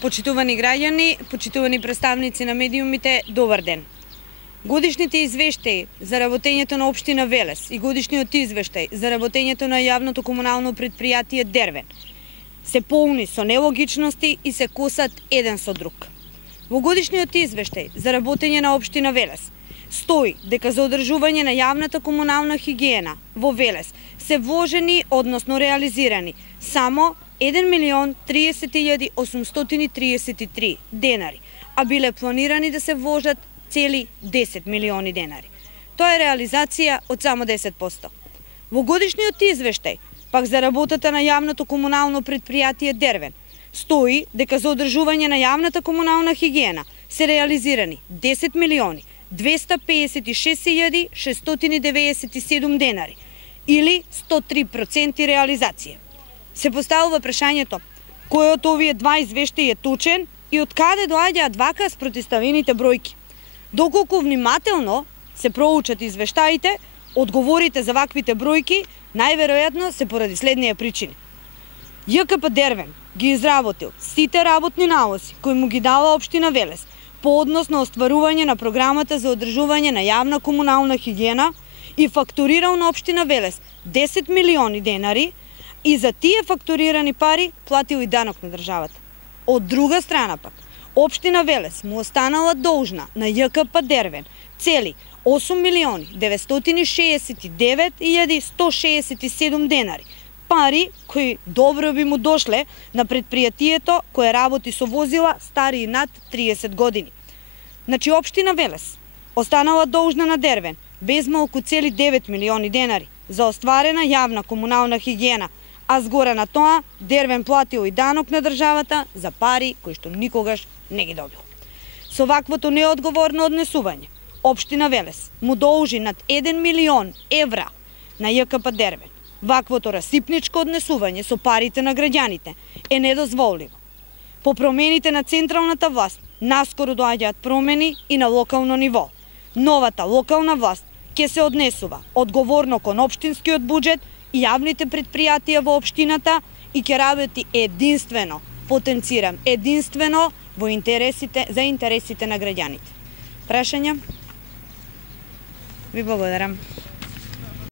Почитувани граѓани, почитувани представници на медиумите, добар ден. Годишните извештаи за работењето на општина Велес и годишниот извештај за работењето на јавното комунално претпријатие Дервен се полни со нелогичности и се косат еден со друг. Во годишниот извештај за работење на општина Велес стои дека за одржување на јавната комунална хигиена во Велес се вложени, односно реализирани, само 1.030.833 денари, а биле планирани да се вложат цели 10 милиони денари. Тоа е реализација од само 10%. Во годишниот извештај, пак за работата на јавното комунално претпријатие Дервен, стои дека за одржување на јавната комунална хигиена се реализирани 10 милиони 256.697 денари, или 103% реализација. Се поставува прашањето, кој од овие два извештаи е точен и од каде доаѓаат вака спротивставените бројки. Доколку внимателно се проучат извештаите, одговорите за ваквите бројки најверојатно се поради следнија причини. ЈКП Дервен ги изработил сите работни налози кои му ги дала општина Велес по однос на остварување на програмата за одржување на јавна комунална хигиена и фактурирал на општина Велес 10 милиони денари и за тие фактурирани пари платил и данок на државата. Од друга страна пак, општина Велес му останала должна на ЈКП Дервен цели 8.969.167 денари, пари кои добро би му дошле на предпријатието кое работи со возила стари над 30 години. Значи, општина Велес останала должна на Дервен безмалку цели 9 милиони денари за остварена јавна комунална хигиена, а згоре на тоа Дервен платил и данок на државата за пари кои што никогаш не ги добил. Со ваквото неодговорно однесување, општина Велес му должи над 1 милион евра на ЈКП Дервен. Ваквото расипничко однесување со парите на граѓаните е недозволиво. По промените на централната власт, наскоро доаѓаат промени и на локално ниво. Новата локална власт ќе се однесува одговорно кон општинскиот буџет и јавните претпријатија во општината и ќе работи единствено, потенцирам, единствено за интересите на граѓаните. Прашања? Ви благодарам.